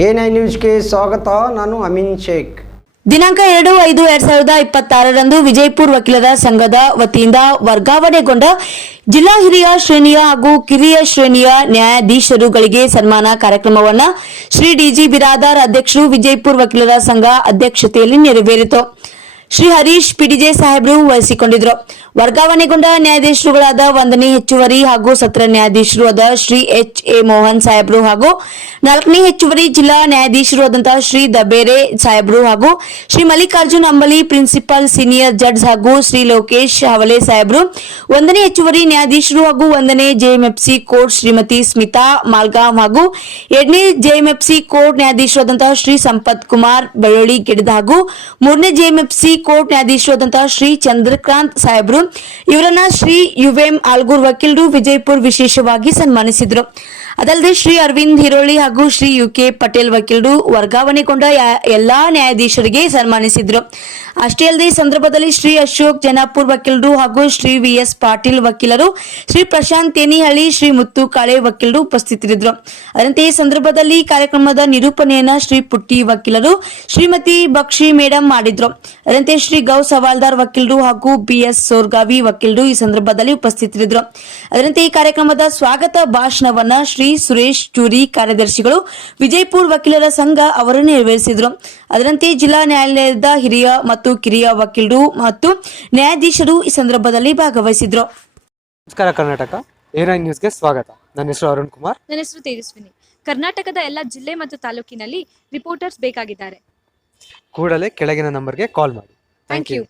A9 ನ್ಯೂಸ್ಗೆ ಸ್ವಾಗತ. ನಾನು ಅಮೀನ್ ಶೇಖ್. ದಿನಾಂಕ 2/5/2026ರಂದು ವಿಜಯಪುರ ವಕೀಲರ ಸಂಘದ ವತಿಯಿಂದ ವರ್ಗಾವಣೆಗೊಂಡ ಜಿಲ್ಲಾ ಹಿರಿಯ ಶ್ರೇಣಿಯ ಹಾಗೂ ಕಿರಿಯ ಶ್ರೇಣಿಯ ನ್ಯಾಯಾಧೀಶರುಗಳಿಗೆ ಸನ್ಮಾನ ಕಾರ್ಯಕ್ರಮವನ್ನು ಶ್ರೀ ಡಿಜಿ ಬಿರಾದಾರ್ ಅಧ್ಯಕ್ಷರು ವಿಜಯಪುರ ವಕೀಲರ ಸಂಘ ಅಧ್ಯಕ್ಷತೆಯಲ್ಲಿ ನೆರವೇರಿತು. ಶ್ರೀ ಹರೀಶ್ ಪಿಡಿಜೆ ಸಾಹೇಬರು ವಹಿಸಿಕೊಂಡಿದ್ದರು. ವರ್ಗಾವಣೆಗೊಂಡ ನ್ಯಾಯಾಧೀಶರುಗಳಾದ 1ನೇ ಹೆಚ್ಚುವರಿ ಹಾಗೂ ಸತ್ರ ನ್ಯಾಯಾಧೀಶರು ಆದ ಶ್ರೀ ಎಚ್.ಎ. ಮೋಹನ್ ಸಾಹೇಬರು ಹಾಗೂ 4ನೇ ಹೆಚ್ಚುವರಿ ಜಿಲ್ಲಾ ನ್ಯಾಯಾಧೀಶರು ಆದಂತಹ ಶ್ರೀ ದಬೇರೆ ಸಾಹೇಬರು ಹಾಗೂ ಶ್ರೀ ಮಲ್ಲಿಕಾರ್ಜುನ್ ಅಂಬಲಿ ಪ್ರಿನ್ಸಿಪಲ್ ಸೀನಿಯರ್ ಜಡ್ಜ್ ಹಾಗೂ ಶ್ರೀ ಲೋಕೇಶ್ ಹವಲೆ ಸಾಹೇಬರು, 1ನೇ ಹೆಚ್ಚುವರಿ ನ್ಯಾಯಾಧೀಶರು ಹಾಗೂ 1ನೇ ಜೆಎಂಎಫ್ಸಿ ಕೋರ್ಟ್ ಶ್ರೀಮತಿ ಸ್ಮಿತಾ ಮಾಲ್ಗಾಮ್ ಹಾಗೂ 2ನೇ ಜೆಎಂಎಫ್ಸಿ ಕೋರ್ಟ್ ನ್ಯಾಯಾಧೀಶರಾದಂತಹ ಶ್ರೀ ಸಂಪತ್ ಕುಮಾರ್ ಬೆಳ್ಳೊಳ್ಳಿ ಗಿಡದ ಹಾಗೂ 3ನೇ ಜೆಎಂಎಫ್ಸಿ ಕೋರ್ಟ್ ನ್ಯಾಯಾಧೀಶರಾದಂತಹ ಶ್ರೀ ಚಂದ್ರಕಾಂತ್ ಸಾಹೇಬರು ಇವರನ್ನ ಶ್ರೀ ಯುವೆಂ ಆಲ್ಗೂರ್ ವಕೀಲರು ವಿಜಯಪುರ ವಿಶೇಷವಾಗಿ ಸನ್ಮಾನಿಸಿದರು. ಅದಲ್ಲದೆ ಶ್ರೀ ಅರವಿಂದ್ ಹಿರೋಳಿ ಹಾಗೂ ಶ್ರೀ ಯುಕೆ ಪಟೇಲ್ ವಕೀಲರು ವರ್ಗಾವಣೆಗೊಂಡ ಎಲ್ಲಾ ನ್ಯಾಯಾಧೀಶರಿಗೆ ಸನ್ಮಾನಿಸಿದರು. ಅಷ್ಟೇ ಅಲ್ಲದೆ ಈ ಸಂದರ್ಭದಲ್ಲಿ ಶ್ರೀ ಅಶೋಕ್ ಜನಾಪುರ್ ವಕೀಲರು ಹಾಗೂ ಶ್ರೀ ವಿ.ಎಸ್. ಪಾಟೀಲ್ ವಕೀಲರು, ಶ್ರೀ ಪ್ರಶಾಂತ್ ತೇನಿಹಳ್ಳಿ, ಶ್ರೀ ಮುತ್ತು ಕಾಳೆ ವಕೀಲರು ಉಪಸ್ಥಿತರಿದ್ದರು. ಅದರಂತೆ ಈ ಸಂದರ್ಭದಲ್ಲಿ ಕಾರ್ಯಕ್ರಮದ ನಿರೂಪಣೆಯನ್ನ ಶ್ರೀ ಪುಟ್ಟಿ ವಕೀಲರು, ಶ್ರೀಮತಿ ಬಕ್ಷಿ ಮೇಡಂ ಮಾಡಿದ್ರು. ಅದರಂತೆ ಶ್ರೀ ಗೌ ಸವಾಲ್ದಾರ್ ವಕೀಲರು ಹಾಗೂ ಬಿ.ಎಸ್. ಸೋರ್ಗಾವಿ ವಕೀಲರು ಈ ಸಂದರ್ಭದಲ್ಲಿ ಉಪಸ್ಥಿತರಿದ್ದರು. ಅದರಂತೆ ಈ ಕಾರ್ಯಕ್ರಮದ ಸ್ವಾಗತ ಭಾಷಣವನ್ನ ಶ್ರೀ ಸುರೇಶ್ ಚೂರಿ ಕಾರ್ಯದರ್ಶಿಗಳು ವಿಜಯಪುರ ವಕೀಲರ ಸಂಘ ಅವರು ನೆರವೇರಿಸಿದರು. ಅದರಂತೆ ಜಿಲ್ಲಾ ನ್ಯಾಯಾಲಯದ ಹಿರಿಯ ಮತ್ತು ಕಿರಿಯ ವಕೀಲರು ಮತ್ತು ನ್ಯಾಯಾಧೀಶರು ಈ ಸಂದರ್ಭದಲ್ಲಿ ಭಾಗವಹಿಸಿದ್ರು. ನಮಸ್ಕಾರ ಕರ್ನಾಟಕ A9 ನ್ಯೂಸ್ಗೆ ಸ್ವಾಗತ. ನನ್ನ ಹೆಸರು ಅರುಣ್ ಕುಮಾರ್. ನನ್ನ ಹೆಸರು ತೇಜಸ್ವಿನಿ. ಕರ್ನಾಟಕದ ಎಲ್ಲ ಜಿಲ್ಲೆ ಮತ್ತು ತಾಲೂಕಿನಲ್ಲಿ ರಿಪೋರ್ಟರ್ಸ್ ಬೇಕಾಗಿದ್ದಾರೆ. ಕೂಡಲೇ ಕೆಳಗಿನ ನಂಬರ್ಗೆ ಕಾಲ್ ಮಾಡಿ. Thank you.